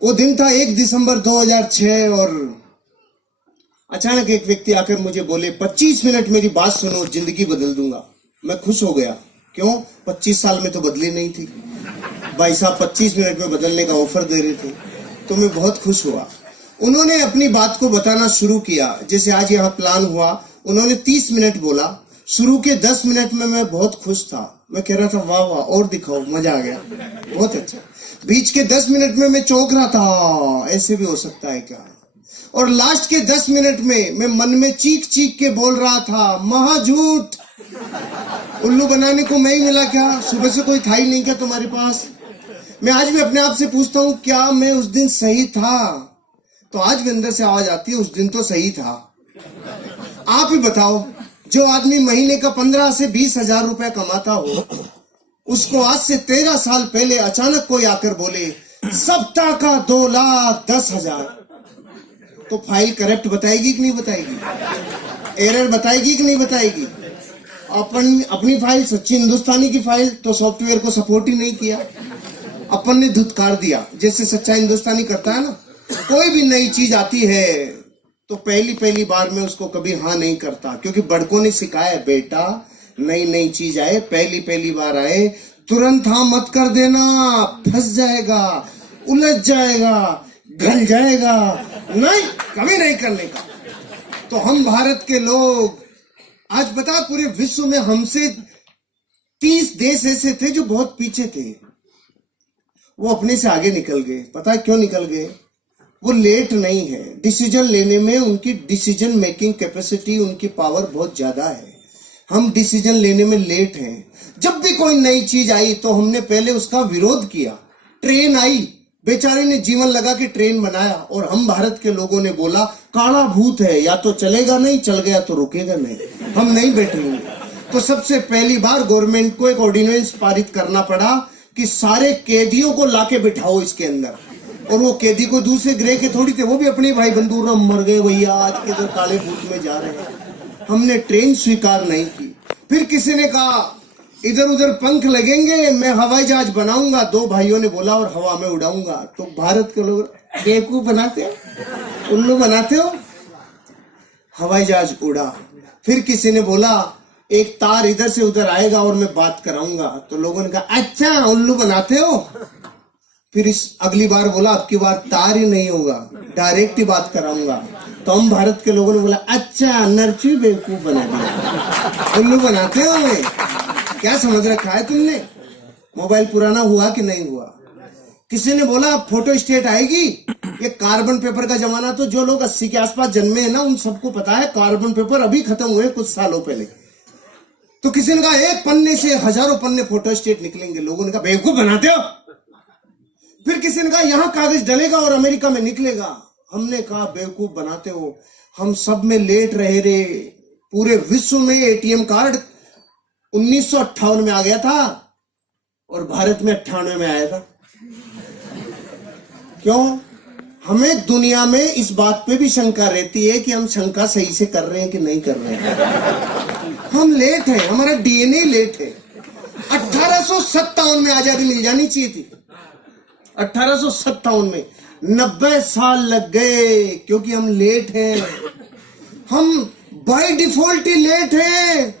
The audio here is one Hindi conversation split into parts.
वो दिन था 1 दिसंबर 2006 और अचानक एक व्यक्ति आकर मुझे बोले 25 मिनट मेरी बात सुनो, जिंदगी बदल दूंगा। मैं खुश हो गया। क्यों? 25 साल में तो बदली नहीं थी। भाई साहब 25 मिनट में बदलने का ऑफर दे रहे थे, तो मैं बहुत खुश हुआ। उन्होंने अपनी बात को बताना शुरू किया। जैसे आज यहाँ प्लान हुआ, उन्होंने 30 मिनट बोला। शुरू के 10 मिनट में मैं बहुत खुश था। मैं कह रहा था वाह वाह और दिखाओ, मजा आ गया, बहुत अच्छा। बीच के 10 मिनट में मैं चौंक रहा था, ऐसे भी हो सकता है क्या। और लास्ट के 10 मिनट में मैं मन में चीख चीख के बोल रहा था महा झूठ, उल्लू बनाने को मैं ही मिला क्या? सुबह से कोई था ही नहीं क्या तुम्हारे पास? मैं आज भी अपने आप से पूछता हूँ, क्या मैं उस दिन सही था? तो आज भी अंदर से आवाज आती है, उस दिन तो सही था। आप ही बताओ, जो आदमी महीने का 15 से 20 हजार रुपया कमाता हो, उसको आज से 13 साल पहले अचानक कोई आकर बोले सप्ताह का 2,10,000, तो फाइल करेक्ट बताएगी कि नहीं बताएगी? एरर बताएगी कि नहीं बताएगी? अपनी फाइल सच्ची हिंदुस्तानी की फाइल तो सॉफ्टवेयर को सपोर्ट ही नहीं किया, अपन ने धुतकार दिया, जैसे सच्चा हिंदुस्तानी करता है ना। कोई भी नई चीज आती है तो पहली बार में उसको कभी हाँ नहीं करता, क्योंकि बड़कों ने सिखाया है बेटा, नई चीज आए, पहली बार आए, तुरंत हाँ मत कर देना, फंस जाएगा, उलझ जाएगा, गल जाएगा, नहीं, कभी नहीं करने का। तो हम भारत के लोग आज बता, पूरे विश्व में हमसे 30 देश ऐसे थे जो बहुत पीछे थे, वो अपने से आगे निकल गए। पता है क्यों निकल गए? वो लेट नहीं है, डिसीजन लेने में उनकी डिसीजन मेकिंग कैपेसिटी, उनकी पावर बहुत ज्यादा है। हम डिसीजन लेने में लेट हैं। जब भी कोई नई चीज आई तो हमने पहले उसका विरोध किया। ट्रेन आई, बेचारे ने जीवन लगा के ट्रेन बनाया, और हम भारत के लोगों ने बोला काला भूत है, या तो चलेगा नहीं, चल गया तो रुकेगा नहीं, हम नहीं बैठेंगे। तो सबसे पहली बार गवर्नमेंट को एक ऑर्डिनेंस पारित करना पड़ा कि सारे कैदियों को लाके बिठाओ इसके अंदर। और वो कैदी को दूसरे ग्रह के थोड़ी थे, वो भी अपने भाई बंधुओं मर गए भैया, आज के तो काले भूत में जा रहे हैं। हमने ट्रेन स्वीकार नहीं की। फिर किसी ने कहा इधर उधर पंख लगेंगे, मैं हवाई जहाज बनाऊंगा। 2 भाइयों ने बोला और हवा में उड़ाऊंगा। तो भारत के लोग बेवकूफ बनाते हो, उल्लू बनाते हो, हवाई जहाज उड़ा। फिर किसी ने बोला एक तार इधर से उधर आएगा और मैं बात कराऊंगा। तो लोगों ने कहा अच्छा उल्लू बनाते हो। फिर इस अगली बार बोला अब की बार तार ही नहीं होगा, डायरेक्ट ही बात कराऊंगा। तो हम भारत के लोगों ने बोला अच्छा नरचू बेवकूफ बना दिया, उल्लू बनाते हो हमें, क्या समझ रखा है तुमने? मोबाइल पुराना हुआ कि नहीं हुआ? किसी ने बोला फोटो स्टेट आएगी। ये कार्बन पेपर का जमाना, तो जो लोग 80 के आसपास जन्मे हैं ना, उन सबको पता है कार्बन पेपर अभी खत्म हुए कुछ सालों पहले। तो किसी ने कहा एक पन्ने से हजारों पन्ने फोटो स्टेट निकलेंगे। लोगों ने कहा बेवकूफ बनाते हो। फिर किसी ने कहा यहां कागज डलेगा और अमेरिका में निकलेगा। हमने कहा बेवकूफ बनाते हो, हम सब में लेट रहे रे। पूरे विश्व में एटीएम कार्ड 1958 में आ गया था और भारत में 98 में आया था। क्यों? हमें दुनिया में इस बात पे भी शंका रहती है कि हम शंका सही से कर रहे हैं कि नहीं कर रहे हैं। हम लेट हैं, हमारा डीएनए लेट है। 1857 में आजादी मिल जानी चाहिए थी। 1857 में 90 साल लग गए, क्योंकि हम लेट हैं। हम बाय डिफॉल्ट ही लेट हैं,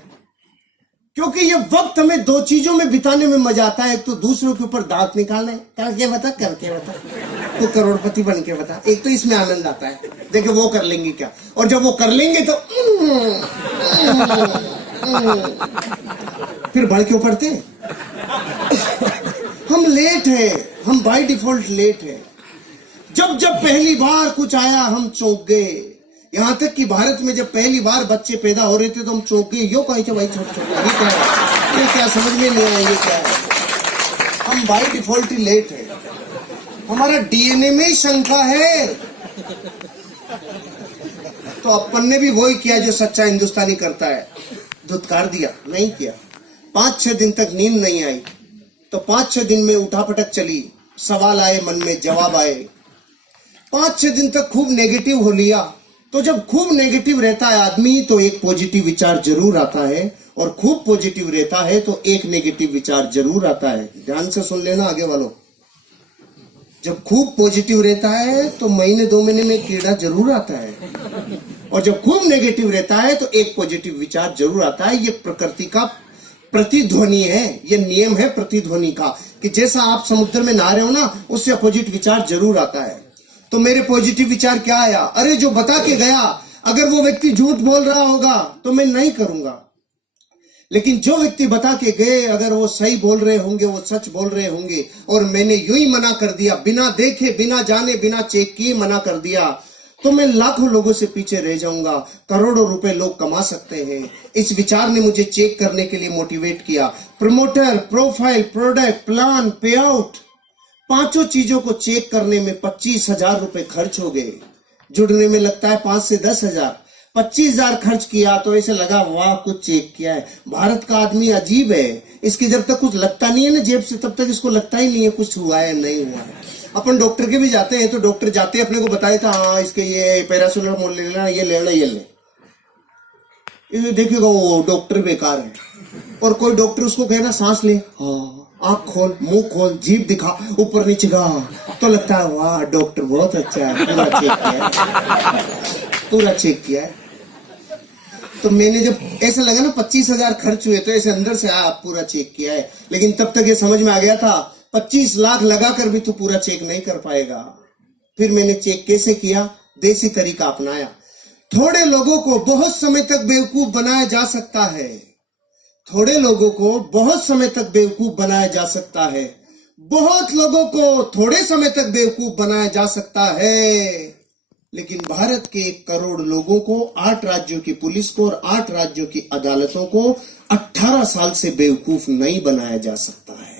क्योंकि ये वक्त हमें 2 चीजों में बिताने में मजा आता है। एक तो दूसरों के ऊपर दांत निकालने, करके बता, तो करोड़पति बन के बता। एक तो इसमें आनंद आता है, देखो वो कर लेंगे क्या, और जब वो कर लेंगे तो फिर बढ़ के पड़ते। हम लेट हैं, हम बाय डिफॉल्ट लेट हैं। जब पहली बार कुछ आया हम चौंक गए। यहां तक कि भारत में जब पहली बार बच्चे पैदा हो रहे थे तो हम चौंक गए। यो कहीं भाई छोटे ये क्या समझ में नहीं आया, ये क्या है? हम बाय डिफॉल्ट ही लेट है, हमारा डीएनए में शंका है। तो अपन ने भी वही किया जो सच्चा हिंदुस्तानी करता है, धुतकार दिया, नहीं किया। 5-6 दिन तक नींद नहीं आई, तो 5-6 दिन में उठापटक चली, सवाल आए मन में, जवाब आए। 5-6 दिन तक खूब नेगेटिव हो लिया। तो जब खूब नेगेटिव रहता है आदमी तो एक पॉजिटिव विचार जरूर आता है, और खूब पॉजिटिव रहता है तो एक नेगेटिव विचार जरूर आता है। ध्यान से सुन लेना आगे वालों, जब खूब पॉजिटिव रहता है तो महीने 2 महीने में कीड़ा जरूर आता है, और जब खूब नेगेटिव रहता है तो एक पॉजिटिव विचार जरूर आता है। ये प्रकृति का प्रतिध्वनि है, ये नियम है प्रतिध्वनि का, कि जैसा आप समुद्र में नहा रहे हो ना, उससे अपोजिट विचार जरूर आता है। तो मेरे पॉजिटिव विचार क्या आया? अरे जो बता के गया, अगर वो व्यक्ति झूठ बोल रहा होगा तो मैं नहीं करूंगा, लेकिन जो व्यक्ति बता के गए अगर वो सही बोल रहे होंगे, वो सच बोल रहे होंगे, और मैंने यूं ही मना कर दिया, बिना देखे, बिना जाने, बिना चेक किए मना कर दिया, तो मैं लाखों लोगों से पीछे रह जाऊंगा। करोड़ों रुपए लोग कमा सकते हैं। इस विचार ने मुझे चेक करने के लिए मोटिवेट किया। प्रमोटर, प्रोफाइल, प्रोडक्ट, प्लान, पे आउट, 5 चीजों को चेक करने में 25,000 रुपए खर्च हो गए। जुड़ने में लगता है 5 से 10,000। 25,000 खर्च किया तो ऐसे लगा वाह कुछ चेक किया है। भारत का आदमी अजीब है, इसके जब तक कुछ लगता नहीं है ना जेब से, तब तक इसको लगता ही नहीं है कुछ हुआ है नहीं हुआ है। अपन डॉक्टर के भी जाते हैं तो डॉक्टर जाते अपने को बताए था, हाँ इसके ये पैरासिटामोल ले लेना, ये लेना, ये ले, ये देखिएगा वो डॉक्टर बेकार है। और कोई डॉक्टर उसको कहना सांस ले, हाँ, आंख खोल, मुंह खोल, जीभ दिखा, ऊपर नीचे गा, तो लगता है वाह डॉक्टर बहुत अच्छा है, पूरा चेक किया है, पूरा चेक किया है। तो मैंने जब ऐसा लगा ना 25,000 खर्च हुए, तो ऐसे अंदर से पूरा चेक किया है। लेकिन तब तक ये समझ में आ गया था 25 लाख लगाकर भी तू पूरा चेक नहीं कर पाएगा। फिर मैंने चेक कैसे किया? देसी तरीका अपनाया। थोड़े लोगों को बहुत समय तक बेवकूफ बनाया जा सकता है, थोड़े लोगों को बहुत समय तक बेवकूफ बनाया जा सकता है, बहुत लोगों को थोड़े समय तक बेवकूफ बनाया जा सकता है, लेकिन भारत के 1 करोड़ लोगों को, 8 राज्यों की पुलिस को और 8 राज्यों की अदालतों को 18 साल से बेवकूफ नहीं बनाया जा सकता है।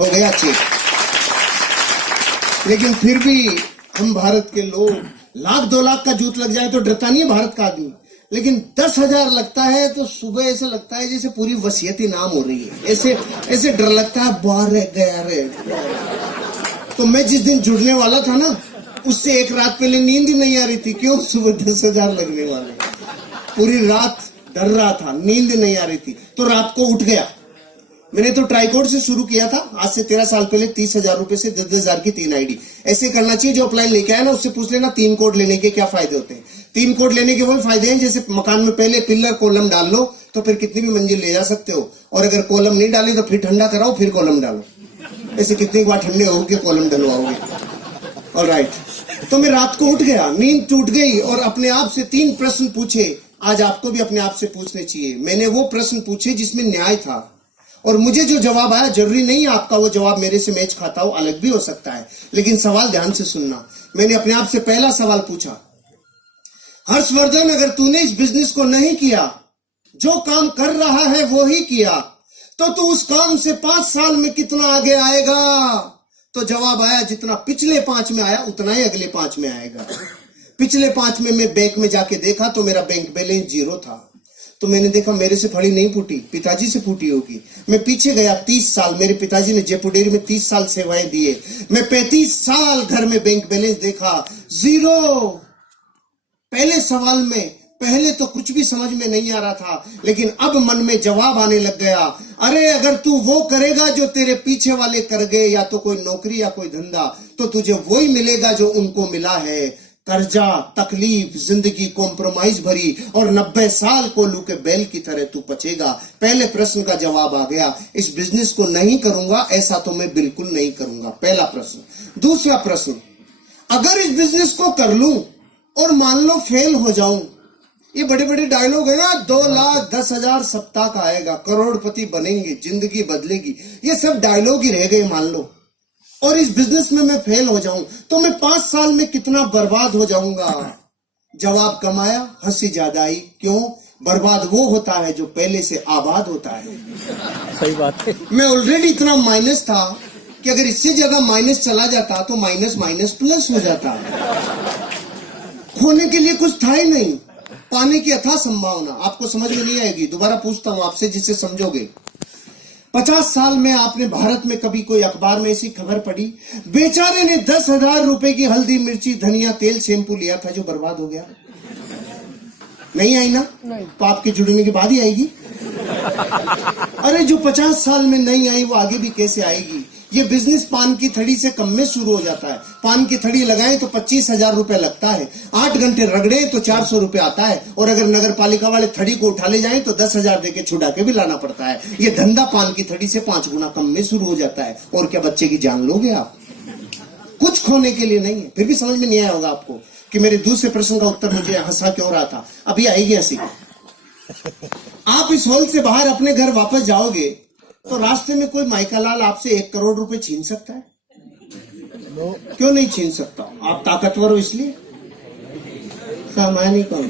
हो गया चेक। लेकिन फिर भी हम भारत के लोग, 1,00,000 2 लाख का जूत लग जाए तो डरता नहीं है भारत का आदमी, लेकिन 10,000 लगता है तो सुबह ऐसा लगता है जैसे पूरी वसीयत नाम हो रही है, ऐसे ऐसे डर लगता है, बाहर रह गया रे। तो मैं जिस दिन जुड़ने वाला था ना, उससे 1 रात पहले नींद ही नहीं आ रही थी। क्यों? सुबह 10,000 लगने वाले। पूरी रात डर रहा था, नींद नहीं आ रही थी, तो रात को उठ गया। मैंने तो ट्राइकोड से शुरू किया था, आज से 13 साल पहले। 30,000 रुपए से 10,000 की 3 आईडी। ऐसे करना चाहिए। जो अपलाइन लेके आया ना, उससे पूछ लेना 3 कोड लेने के क्या फायदे होते हैं। 3 कोड लेने के वही फायदे हैं जैसे मकान में पहले पिलर कॉलम डाल लो तो फिर कितनी भी मंजिल ले जा सकते हो, और अगर कॉलम नहीं डाली तो फिर ठंडा कराओ, फिर कॉलम डालो। ऐसे कितनी बार ठंडे होगे कॉलम डलवाओगे। ऑलराइट, तो मैं रात को उठ गया, नींद टूट गई, और अपने आप से 3 प्रश्न पूछे। आज आपको भी अपने आप से पूछने चाहिए। मैंने वो प्रश्न पूछे जिसमें न्याय था, और मुझे जो जवाब आया, जरूरी नहीं आपका वो जवाब मेरे से मैच खाता हो, अलग भी हो सकता है, लेकिन सवाल ध्यान से सुनना। मैंने अपने आप से पहला सवाल पूछा, हर्षवर्धन अगर तूने इस बिजनेस को नहीं किया, जो काम कर रहा है वो ही किया, तो तू उस काम से 5 साल में कितना आगे आएगा? तो जवाब आया, जितना पिछले 5 में आया उतना ही अगले 5 में आएगा। पिछले 5 में मैं बैंक में जाके देखा तो मेरा बैंक बैलेंस 0 था। तो मैंने देखा मेरे से फड़ी नहीं फूटी, पिताजी से फूटी होगी। मैं पीछे गया 30 साल, मेरे पिताजी ने जयपुर डेयरी में 30 साल सेवाएं दिए। मैं 35 साल घर में बैंक बैलेंस देखा, 0। पहले सवाल में पहले तो कुछ भी समझ में नहीं आ रहा था, लेकिन अब मन में जवाब आने लग गया। अरे अगर तू वो करेगा जो तेरे पीछे वाले कर गए, या तो कोई नौकरी या कोई धंधा, तो तुझे वही मिलेगा जो उनको मिला है। कर्जा, तकलीफ, जिंदगी कॉम्प्रोमाइज भरी, और 90 साल कोल्हू के बैल की तरह तू पचेगा। पहले प्रश्न का जवाब आ गया, इस बिजनेस को नहीं करूंगा, ऐसा तो मैं बिल्कुल नहीं करूंगा। पहला प्रश्न। दूसरा प्रश्न, अगर इस बिजनेस को कर लूं और मान लो फेल हो जाऊं, ये बड़े बड़े डायलॉग है ना, 2,10,000 सप्ताह का आएगा, करोड़पति बनेंगे, जिंदगी बदलेगी, ये सब डायलॉग ही रह गए मान लो, और इस बिजनेस में मैं फेल हो जाऊं तो मैं 5 साल में कितना बर्बाद हो जाऊंगा। जवाब कम आया, हंसी ज्यादा आई। क्यों? बर्बाद वो होता है जो पहले से आबाद होता है। सही बात है। मैं ऑलरेडी इतना माइनस था कि अगर इससे जगह माइनस चला जाता तो माइनस माइनस प्लस हो जाता। खोने के लिए कुछ था ही नहीं, पाने की अथाह संभावना। आपको समझ में नहीं आएगी, दोबारा पूछता हूं आपसे जिससे समझोगे। 50 साल में आपने भारत में कभी कोई अखबार में ऐसी खबर पढ़ी, बेचारे ने 10,000 रुपए की हल्दी, मिर्ची, धनिया, तेल, शैम्पू लिया था जो बर्बाद हो गया? नहीं आई ना? नहीं। तो आपके जुड़ने के बाद ही आएगी। अरे जो 50 साल में नहीं आई वो आगे भी कैसे आएगी? ये बिजनेस पान की थड़ी से कम में शुरू हो जाता है। पान की थड़ी लगाएं तो 25,000 रुपए लगता है, 8 घंटे रगड़े तो 400 रुपए आता है, और अगर नगर पालिका वाले थड़ी को उठा ले जाएं तो 10,000 देके छुड़ा के भी लाना पड़ता है। ये धंधा पान की थड़ी से 5 गुना कम में शुरू हो जाता है। और क्या बच्चे की जान लोगे आप? कुछ खोने के लिए नहीं है। फिर भी समझ में नहीं आया होगा आपको कि मेरे दूसरे प्रश्न का उत्तर मुझे हंसा क्यों रहा था। अभी आएगी हंसी। आप इस हॉल से बाहर अपने घर वापस जाओगे तो रास्ते में कोई माइकालाल आपसे 1 करोड़ रुपए छीन सकता है? क्यों नहीं छीन सकता? आप ताकतवर हो इसलिए? सामान्य कौन?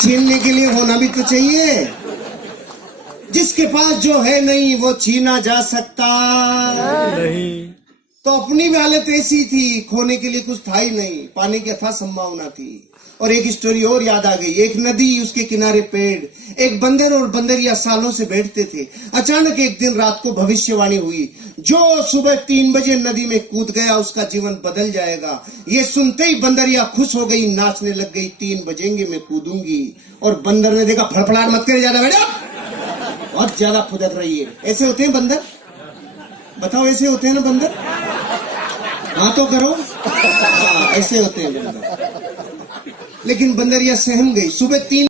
छीनने के लिए होना भी तो चाहिए। जिसके पास जो है नहीं वो छीना जा सकता नहीं। तो अपनी भी हालत ऐसी थी, खोने के लिए कुछ था ही नहीं, पाने की अथाह संभावना थी। और एक स्टोरी और याद आ गई। एक नदी, उसके किनारे पेड़, एक बंदर और बंदरिया सालों से बैठते थे। अचानक एक दिन रात को भविष्यवाणी हुई, जो सुबह 3 बजे नदी में कूद गया उसका जीवन बदल जाएगा। ये सुनते ही बंदरिया खुश हो गई, नाचने लग गई, 3 बजेंगे मैं कूदूंगी। और बंदर ने देखा, फड़फड़ाहट मत करे ज्यादा बेटा, बहुत ज्यादा फुदक रही है। ऐसे होते हैं बंदर? बताओ, ऐसे होते हैं ना बंदर? हाँ तो करो। हाँ, ऐसे होते हैं बंदर। लेकिन बंदरिया सहम गई। सुबह 3